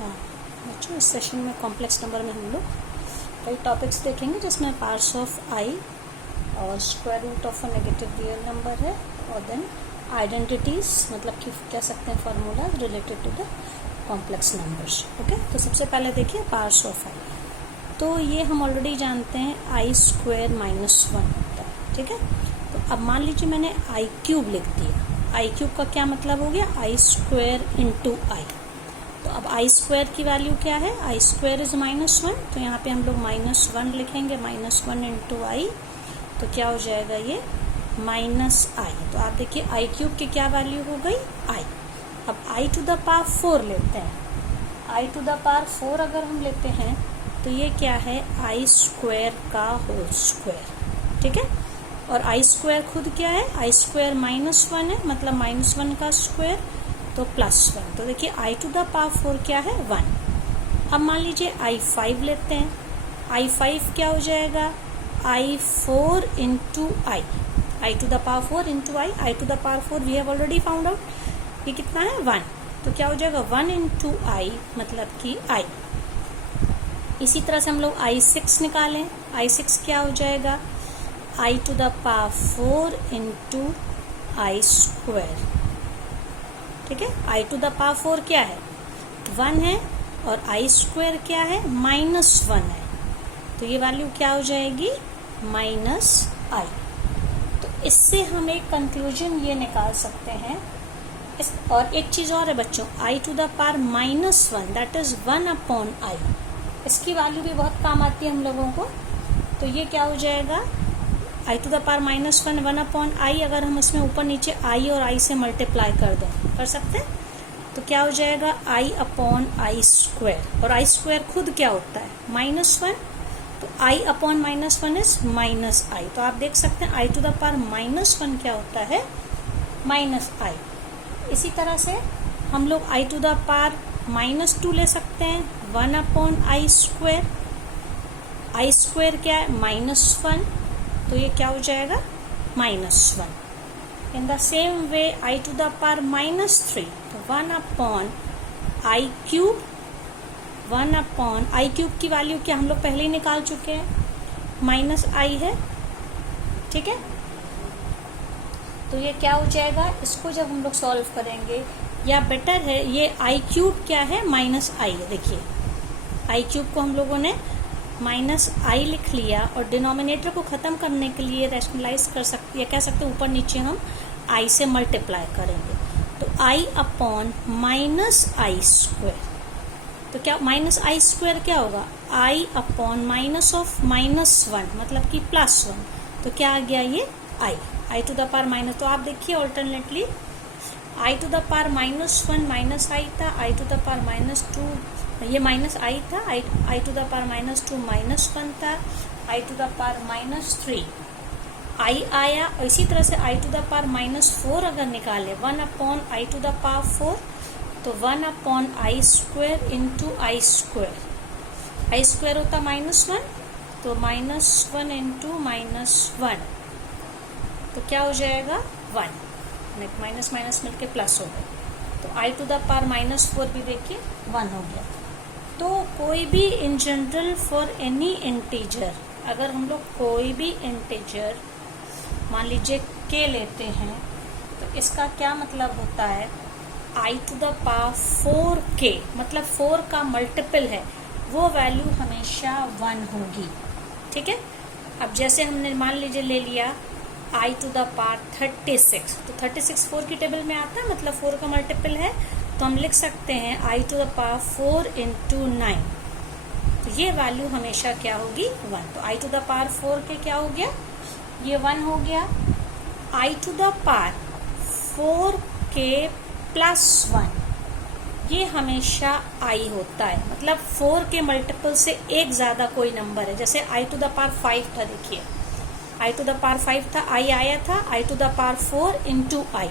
हाँ बच्चों, इस सेशन में कॉम्प्लेक्स नंबर में हम लोग कई टॉपिक्स देखेंगे जिसमें पार्ट्स ऑफ आई और square root of a negative real number है, और देन आइडेंटिटीज मतलब कि कह सकते हैं formulas related to the complex numbers. Okay, तो सबसे पहले देखिए पार्ट्स ऑफ आई। तो ये हम ऑलरेडी जानते हैं आई स्क्वायर माइनस वन होता है, ठीक है। तो अब मान लीजिए मैंने आई क्यूब लिख दिया। आई क्यूब का क्या मतलब हो गया? आई स्क्वायर इंटू आई। तो अब आई स्क्वायर की वैल्यू क्या है? आई स्क्वायर इज माइनस वन, तो यहाँ पे हम लोग माइनस वन लिखेंगे, माइनस वन इंटू आई। तो क्या हो जाएगा ये? Minus i. तो आप देखिए आई क्यूब की क्या वैल्यू हो गई? आई। अब आई टू द पावर फोर लेते हैं। I to the power four अगर हम लेते हैं तो ये क्या है? आई स्क्वायर का होल स्क्वायर, ठीक है। और आई स्क्वायर खुद क्या है? आई स्क्वायर माइनस वन है, मतलब माइनस वन का स्क्वायर, तो प्लस वन। तो देखिए i to the power four क्या है? वन। अब मान लीजिए आई फाइव लेते हैं। आई फाइव क्या हो जाएगा? I four into I. I to the power four into I. I to the power four we have already found out, ये कितना है? वन। तो क्या हो जाएगा? वन इंटू आई मतलब कि आई। इसी तरह से हम लोग आई सिक्स निकालें। आई सिक्स क्या हो जाएगा? I to the power four into i square, ठीक है। I to the power four क्या है? वन है, और आई स्क्वायर क्या है? माइनस वन है। तो ये वैल्यू क्या हो जाएगी? Minus i. तो इससे हम एक कंक्लूजन ये निकाल सकते हैं। और एक चीज और है बच्चों, i to the power minus one that is one upon i. इसकी वैल्यू भी बहुत काम आती है हम लोगों को। तो ये क्या हो जाएगा? I to the power minus one, one upon i. अगर हम इसमें ऊपर नीचे आई और आई से मल्टीप्लाई कर दें, कर सकते हैं, तो क्या हो जाएगा? I upon i square. और आई स्क्वायर खुद क्या होता है? Minus one. तो i upon minus one is minus i. तो आप देख सकते हैं i to the power minus one क्या होता है? Minus i. इसी तरह से हम लोग i to the power minus two ले सकते हैं, one upon i square. I square क्या है? Minus one. तो ये क्या हो जाएगा? Minus one. In the same way i to the power minus three, तो one upon i cube. One upon i cube की वैल्यू क्या हम लोग पहले ही निकाल चुके हैं? माइनस आई है, ठीक है। तो ये क्या हो जाएगा? इसको जब हम लोग सॉल्व करेंगे, या बेटर है ये आई क्यूब क्या है? माइनस आई है। देखिए आई क्यूब को हम लोगों ने माइनस आई लिख लिया, और डिनोमिनेटर को खत्म करने के लिए रैशनलाइज कर सकते, या कह सकते ऊपर नीचे हम आई से मल्टीप्लाई करेंगे। तो i upon minus i square. तो क्या माइनस आई स्क्वायर क्या होगा? I upon minus of minus one मतलब कि प्लस वन। तो क्या आ गया? ये i. I to the power minus. तो आप देखिए alternately i to the power minus one minus i था, i to the power minus two ये माइनस आई था, i to the power minus two minus one था, i to the power minus three i आया। और इसी तरह से i to the power minus four अगर निकाले, one upon i to the power four, तो one upon i square into i square. I square होता माइनस वन, तो minus one into minus one, तो क्या हो जाएगा? वन। माइनस माइनस मिलके प्लस हो गया। तो i to the power minus four भी देखिए वन हो गया। तो कोई भी in general for any integer, अगर हम लोग कोई भी इंटीजर मान लीजिए के लेते हैं, तो इसका क्या मतलब होता है? I to the power four के मतलब फोर का मल्टीपल है, वो वैल्यू हमेशा वन होगी, ठीक है। अब जैसे हमने मान लीजिए ले लिया आई टू द पावर 36, तो 36 फोर की टेबल में आता है, मतलब फोर का मल्टीपल है, तो हम लिख सकते हैं i to the power four into nine. तो ये वैल्यू हमेशा क्या होगी? वन। तो i to the power four के क्या हो गया? ये वन हो गया। I to the power four के प्लस वन, ये हमेशा आई होता है, मतलब फोर के मल्टीपल से एक ज्यादा कोई नंबर है। जैसे i to the power five था, देखिए i to the power five था, आई आया था, i to the power four into i,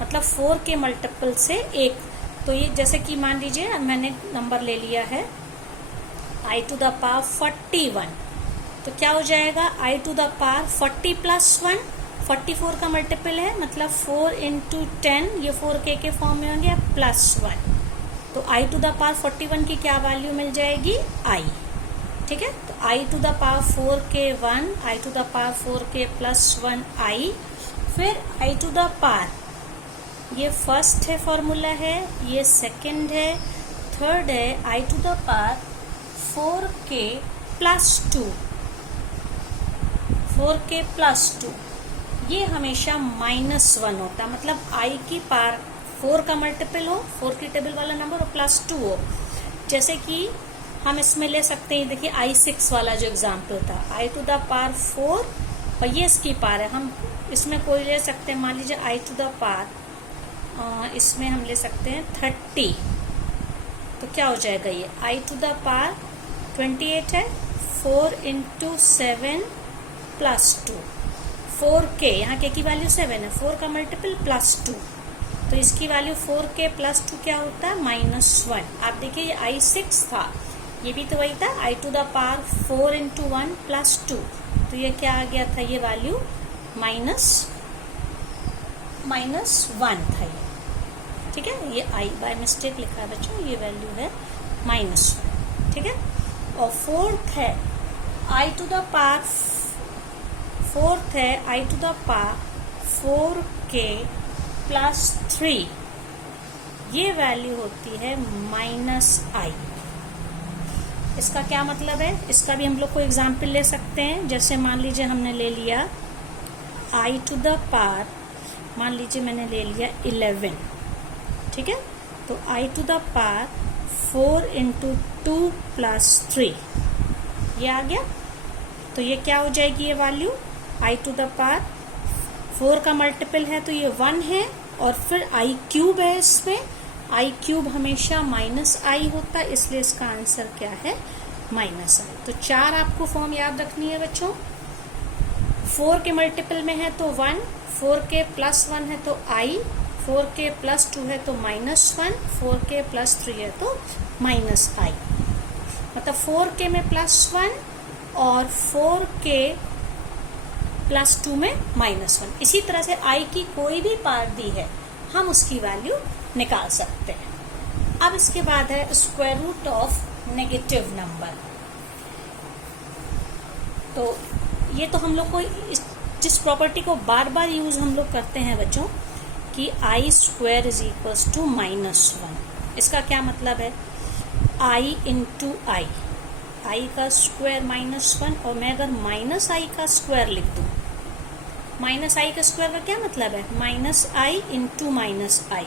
मतलब फोर के मल्टीपल से एक। तो ये जैसे कि मान लीजिए मैंने नंबर ले लिया है आई टू द पावर 41, तो क्या हो जाएगा? I to the power 40 plus one, 44 का मल्टीपल है, मतलब 4 इंटू 10, ये 4 के फॉर्म में होंगे, प्लस वन। तो i टू द पावर 41 की क्या वैल्यू मिल जाएगी, i। ठीक है, तो i to the power 4k 1, i to the power 4k plus 1 i, फिर i टू द पावर, ये फर्स्ट है फॉर्मूला है, ये सेकंड है, थर्ड है i to the power 4k plus 2, 4k plus 2, ये हमेशा -1 होता है, मतलब i की पावर 4 का मल्टीपल हो, 4 की टेबल वाला नंबर और प्लस 2 हो। जैसे कि हम इसमें ले सकते हैं, देखिए i6 वाला जो एग्जाम्पल था, i टू द पावर 4 और ये इसकी पावर है। हम इसमें कोई ले सकते हैं, मान लीजिए i टू द पावर, इसमें हम ले सकते हैं 30, तो क्या हो जाएगा ये i टू द पावर 28 है, 4 इंटू 7 प्लस 2, 4k, यहाँ के की वैल्यू 7 है, 4 का मल्टीपल प्लस 2, तो इसकी वैल्यू 4k प्लस 2 क्या होता है, -1। आप देखिए ये i6 था, ये भी तो वही था, i to the power 4 into 1 plus 2, तो ये क्या आ गया था, ये वैल्यू -1 था ये। ठीक है, ये i बाय मिस्टेक लिखा है बच्चों, ये वैल्यू है -1। ठीक है, और फोर्थ है i to the power, fourth है i to the power 4k plus 3, ये वैल्यू होती है -i। इसका क्या मतलब है, इसका भी हम लोग को एग्जाम्पल ले सकते हैं। जैसे मान लीजिए हमने ले लिया i टू द पावर, मान लीजिए मैंने ले लिया 11, ठीक है, तो i to the power 4 into 2 plus 3, ये आ गया। तो ये क्या हो जाएगी, ये value i to the power 4 का मल्टीपल है तो ये 1 है, और फिर i क्यूब है, इसमें i क्यूब हमेशा -i होता है, इसलिए इसका आंसर क्या है, -i। तो 4 आपको फॉर्म याद रखनी है बच्चों। 4 के मल्टीपल में है तो 1, 4k प्लस 1 है तो i, 4k प्लस 2 है तो -1, 4k प्लस 3 है तो -i। मतलब 4k में +1 और 4k प्लस 2 में -1। इसी तरह से i की कोई भी पावर दी है, हम उसकी वैल्यू निकाल सकते हैं। अब इसके बाद है square root of negative number. तो ये तो हम लोग को जिस प्रॉपर्टी को बार बार यूज हम लोग करते हैं बच्चों, कि i square is equals to -1। इसका क्या मतलब है, i इंटू आई, i का स्क्वायर -1, और मैं अगर -i का स्क्वायर लिख दूं, -i का स्क्वायर का क्या मतलब है, -i इंटू -i,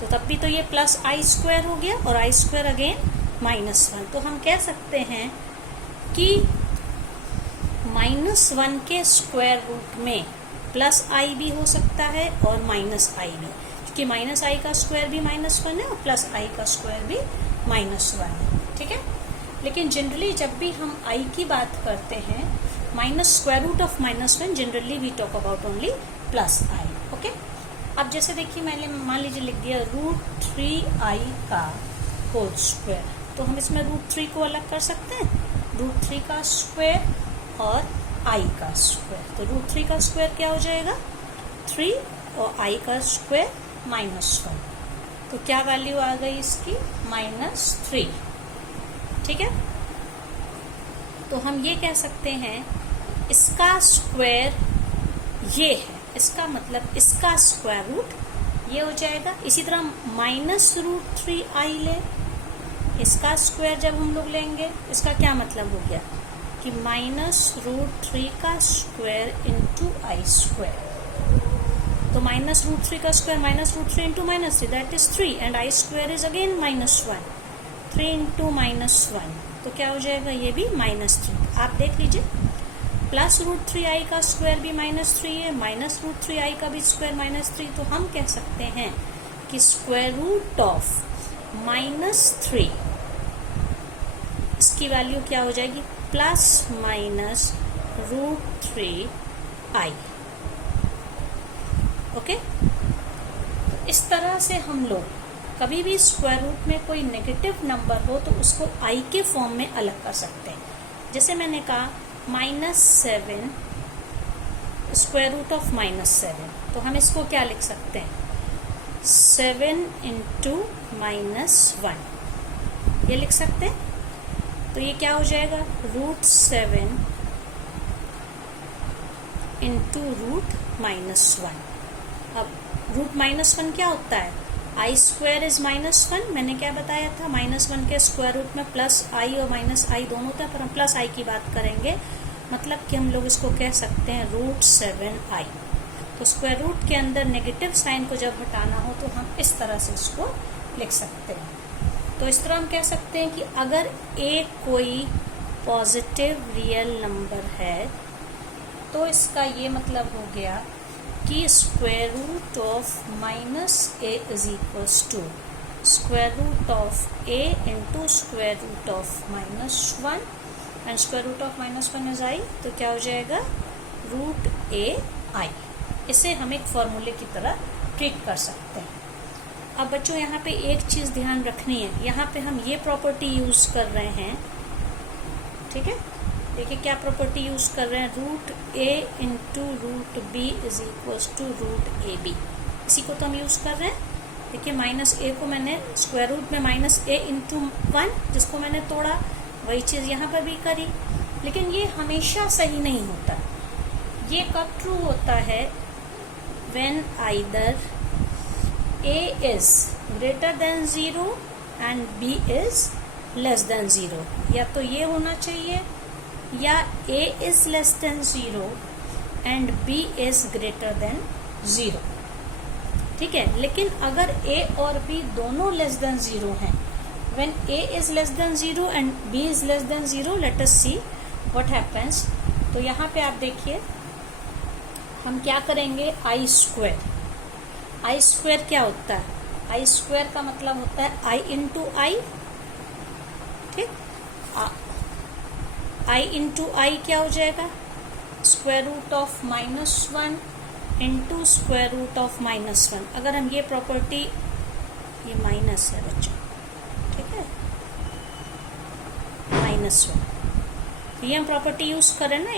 तो तब भी तो ये +i स्क्वायर हो गया, और i स्क्वायर अगेन -1। तो हम कह सकते हैं कि -1 के स्क्वायर रूट में +i भी हो सकता है और -i भी, क्योंकि -i का स्क्वायर भी -1 है और +i का स्क्वायर भी -1 है। ठीक है, लेकिन जनरली जब भी हम i की बात करते हैं, square root of -1, generally we talk about only +i। Okay, अब जैसे देखिए मैंने मान लीजिए लिख दिया √3i का होल स्क्वायर, तो हम इसमें √3 को अलग कर सकते हैं, √3 का स्क्वायर और i का स्क्वायर। तो √3 का स्क्वायर क्या हो जाएगा, 3, और i का स्क्वायर -1, तो क्या वैल्यू आ गई इसकी, -3। ठीक है, तो हम ये कह सकते हैं इसका स्क्वायर ये है, इसका मतलब इसका स्क्वायर रूट ये हो जाएगा। इसी तरह -√3i ले, इसका स्क्वायर जब हम लोग लेंगे, इसका क्या मतलब हो गया कि -√3 का स्क्वायर इंटू i स्क्वायर। तो -√3 का square -√3 into -3, that is 3, and i square is again -1, 3 into -1, तो क्या हो जाएगा, ये भी -3। आप देख लीजिए, +√3i का स्क्वायर भी -3 है, -√3i का भी स्क्वायर -3, तो हम कह सकते हैं कि स्क्वायर रूट ऑफ -3, इसकी वैल्यू क्या हो जाएगी, ±√3i। ओके, इस तरह से हम लोग कभी भी स्क्वायर रूट में कोई नेगेटिव नंबर हो तो उसको i के फॉर्म में अलग कर सकते हैं। जैसे मैंने कहा -7 स्क्वायर रूट ऑफ -7, तो हम इसको क्या लिख सकते हैं, 7 इंटू -1 ये लिख सकते हैं। तो ये क्या हो जाएगा, √7 इंटू √-1। अब √-1 क्या होता है, i² इज -1। मैंने क्या बताया था, -1 के स्क्वायर रूट में +i और -i दोनों होता है, पर हम +i की बात करेंगे। मतलब कि हम लोग इसको कह सकते हैं √7i। तो स्क्वायर रूट के अंदर नेगेटिव साइन को जब हटाना हो तो हम इस तरह से इसको लिख सकते हैं। तो इस तरह हम कह सकते हैं कि अगर a कोई पॉजिटिव रियल नंबर है तो इसका ये मतलब हो गया कि square root of -a is equals to square root of a into square root of -1 and square root of -1 is i। तो क्या हो जाएगा, √ai। इसे हम एक फॉर्मूले की तरह ट्रीट कर सकते हैं। अब बच्चों यहाँ पे एक चीज़ ध्यान रखनी है, यहाँ पे हम ये प्रॉपर्टी यूज़ कर रहे हैं, ठीक है। देखिए क्या प्रॉपर्टी यूज़ कर रहे हैं, √a into √b is equals to √ab। इसी को तो हम यूज़ कर रहे हैं। देखिए -a को मैंने स्क्वायर रूट में -a इंटू 1 जिसको मैंने तोड़ा, वही चीज़ यहाँ पर भी करी। लेकिन ये हमेशा सही नहीं होता। ये कब ट्रू होता है, when either a is greater than 0 and b is less than 0। या तो ये होना चाहिए, या a is less than 0 and b is greater than 0, ठीक है। लेकिन अगर a और b दोनों less than 0 हैं, when a is less than 0 and b is less than 0, let us see what happens। तो यहाँ पे आप देखिए हम क्या करेंगे, i² क्या होता है, i² का मतलब होता है i इंटू आई, ठीक। i इंटू आई क्या हो जाएगा, square root of -1 into square root of -1। अगर हम ये प्रॉपर्टी, ये माइनस है बच्चों, ठीक है, -1, तो ये हम प्रॉपर्टी यूज करें ना,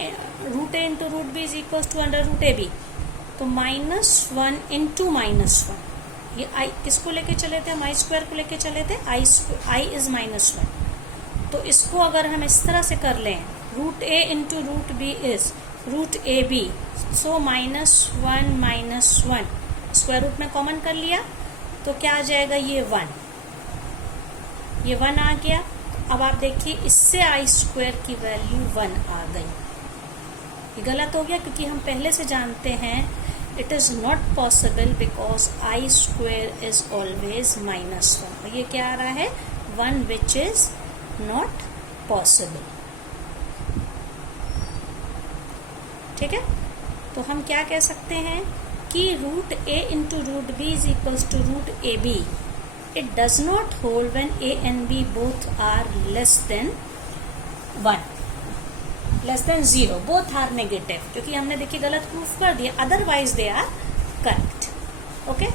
√a into √b is equal to √ab। तो -1 इंटू -1, ये i किसको लेके चले थे, हम i² को लेके चले थे, i इज -1। तो इसको अगर हम इस तरह से कर लें, √a into √b is √ab, so -1 -1 square root में कॉमन कर लिया, तो क्या आ जाएगा, ये 1 आ गया। अब आप देखिए इससे i² की वैल्यू 1 आ गई। ये गलत हो गया क्योंकि हम पहले से जानते हैं it is not possible because i² is always -1। और ये क्या आ रहा है, 1 विच इज नॉट पॉसिबल, ठीक है। तो हम क्या कह सकते हैं कि √a into √b is equals to √ab। It does not hold when a and b both are less than 0, both are negative, क्योंकि हमने देखिए गलत प्रूफ कर दिया, otherwise they are correct, okay.